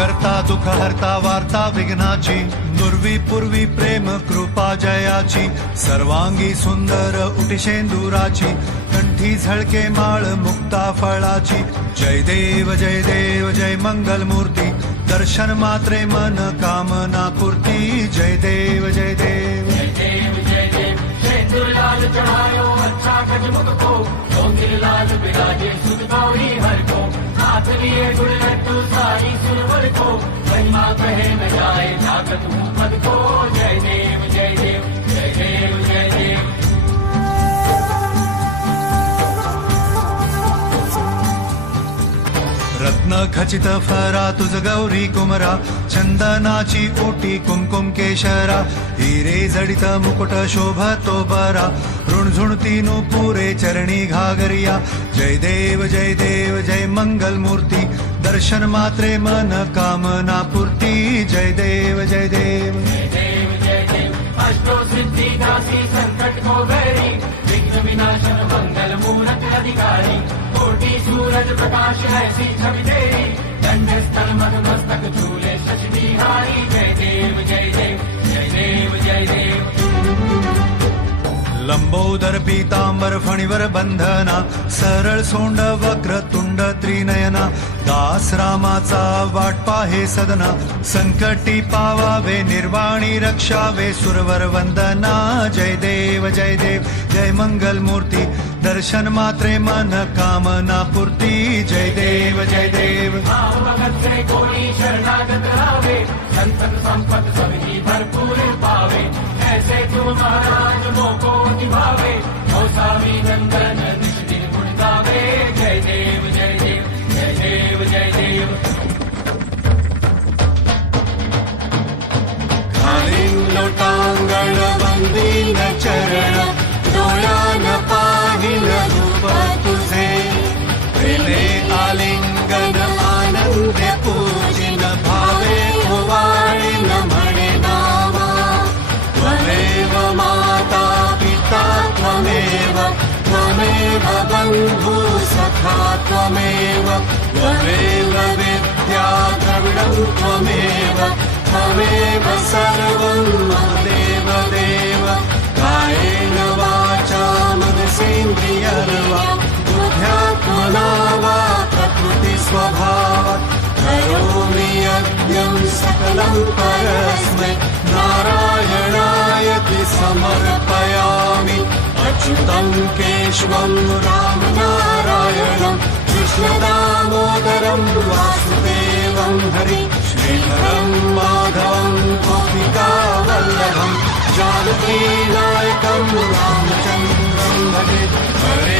करता दुःख हरता वार्ता विघ्नाची, नुर्वी पूर्वी प्रेम कृपा जयाची, सर्वांगी सुंदर उटिशेंदुराची, कंठी झळके माळ मुक्ता फळाची. जय देव जय मंगल मूर्ती, दर्शन मात्रे मन कामना पूर्ती. जय देव जय देव लाल चढ़ायो अच्छा गजमुख को, गोंदिल लाल बिराजे सुध गौरी हर को, हाथ लिए गुड़ लड्डू सारी सुरवर को, महिमा कहे न जाए जागत हूँ पद को. जय देव जय देव जय देव जय देव. रत्न खचित फरा तुझ गौरी कुमरा, चंदनाची ओटी कुमकुम केशरा, हिरे जडित मुकुट शोभतो बरा, ऋणझुणती पुरे चरणी घागरिया. जय देव जय मंगल मूर्ती, दर्शन मात्रे मन कामना पूर्ती. जय देव जय देव जय देव जय देव. अष्टो सिद्धि दासी संकट को बैरी, विघ्न विनाशन मंगल मूरत अधिकारी, कोटि सूरज प्रकाश ऐसी छवि तेरी, दंड स्थल मध मस्तक झूले शशि बिहारी. जय देव जय देव जय देव जय देव. लंबोदर पीतांबर फणीवर बंधना, सरळ सोंड वक्र तुंड त्रिनयना, दास रामाचा वाट पाहे सदना, संकटी पावावे निर्वाणी रक्षावे सुरवर वंदना. जय देव जय मंगल मूर्ती, दर्शन मात्रे मन कामना पूर्ती. जय देव जय देव. भगत से कोई शरणागत रावे, संतन संपत सबकी भरपूर पावे, ऐसे तुम महाराज मोको निभावे, मौसावी नंदन निज दिन गुण गावे. जय देव जय देव जय देव जय देव. खालीं लोटांगण वंदीन चरण, डोळ्यान पाहिन रूप तुझे, प्रेमे आलिंगन आनंदे पूजिन, भावे ओवाळीन म्हणे नावा. त्वमेव माता पिता त्वमेव, त्वमेव बंधु सखा त्वमेव, त्वमेव विद्या द्रविणं त्वमेव, त्वमेव सर्वं देव देव. कायेन वाचा मनसेन्द्रियर्वा, बुद्ध्यात्मना वा प्रकृति स्वभावात्, करोमि यज्ञं सकलं परस्मै, नारायणायति समर्पयामि. अच्युतं केशवं राम नारायणं, कृष्णदामोदरं वासुदेवं हरि, श्रीधरं माधवं गोपिकावल्लभं, जानकीनायकं रामचन्द्रं भजे. हरे